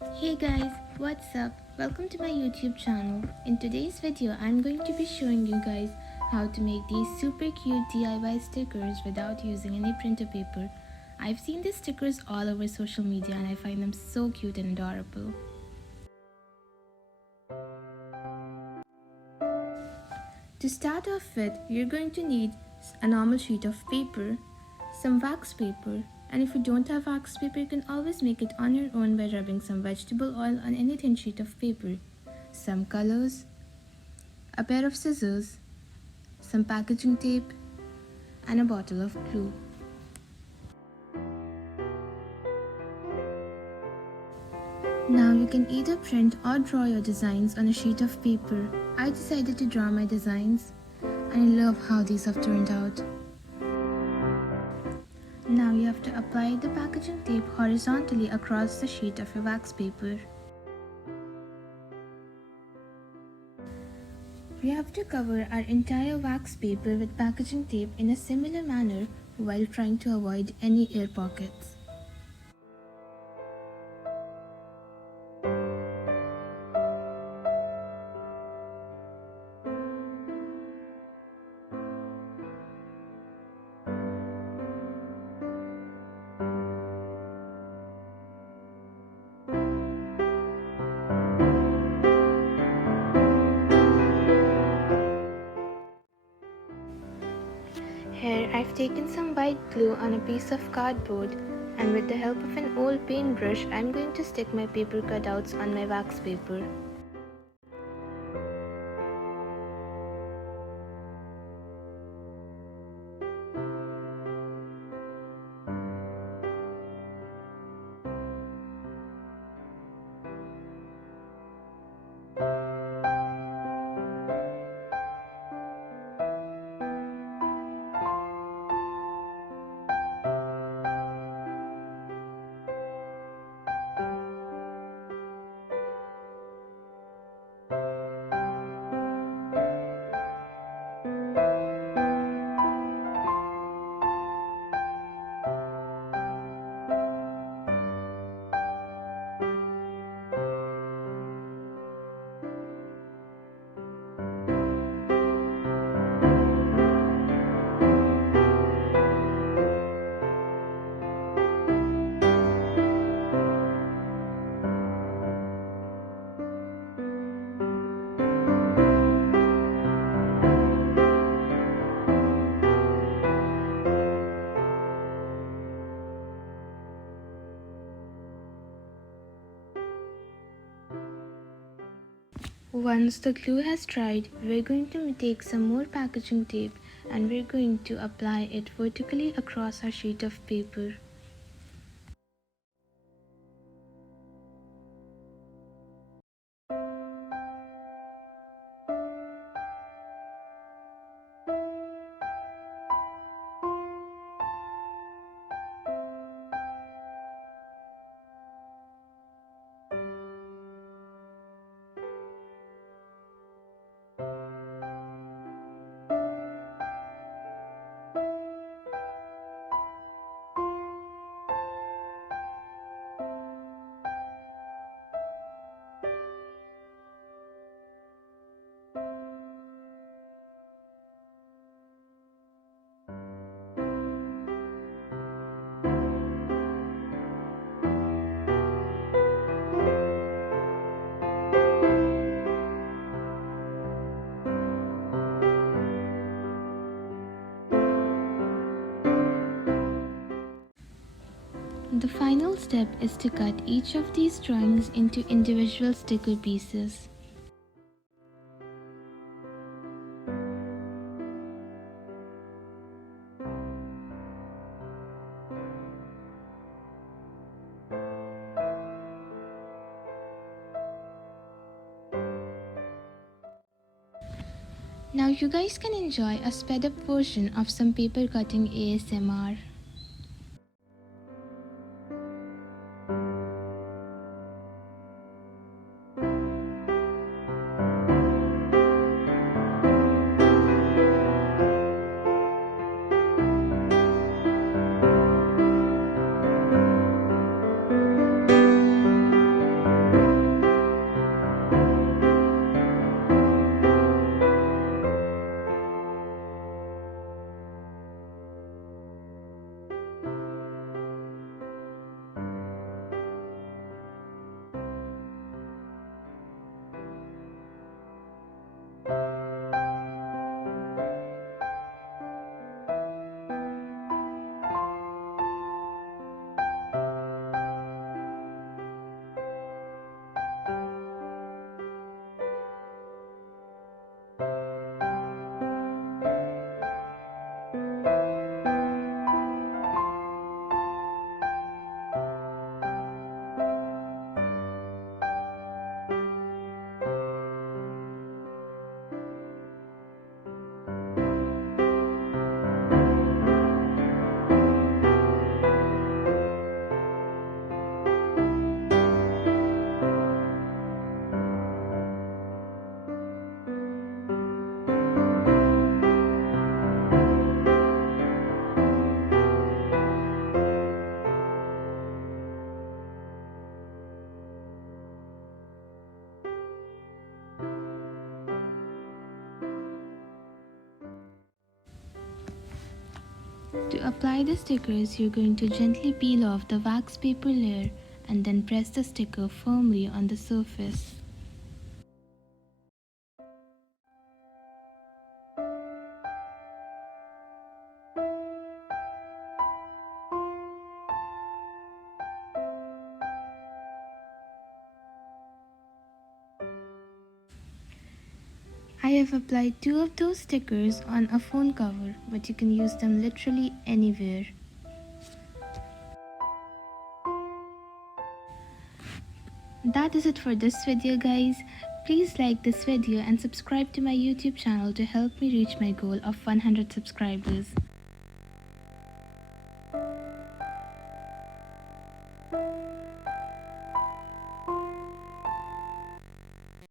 Hey guys, what's up? Welcome to my YouTube channel. In today's video, I'm going to be showing you guys how to make these super cute DIY stickers without using any printer paper. I've seen these stickers all over social media and I find them so cute and adorable. To start off with, you're going to need a normal sheet of paper, some wax paper, and if you don't have wax paper, you can always make it on your own by rubbing some vegetable oil on any thin sheet of paper, some colors, a pair of scissors, some packaging tape, and a bottle of glue. Now you can either print or draw your designs on a sheet of paper. I decided to draw my designs and I love how these have turned out. Now you have to apply the packaging tape horizontally across the sheet of your wax paper. We have to cover our entire wax paper with packaging tape in a similar manner while trying to avoid any air pockets. Here I've taken some white glue on a piece of cardboard and with the help of an old paintbrush I'm going to stick my paper cutouts on my wax paper. Once the glue has dried, we're going to take some more packaging tape and we're going to apply it vertically across our sheet of paper. The final step is to cut each of these drawings into individual sticker pieces. Now you guys can enjoy a sped up version of some paper cutting ASMR. To apply the stickers, you're going to gently peel off the wax paper layer and then press the sticker firmly on the surface. I have applied 2 of those stickers on a phone cover, but you can use them literally anywhere. That is it for this video, guys. Please like this video and subscribe to my YouTube channel to help me reach my goal of 100 subscribers.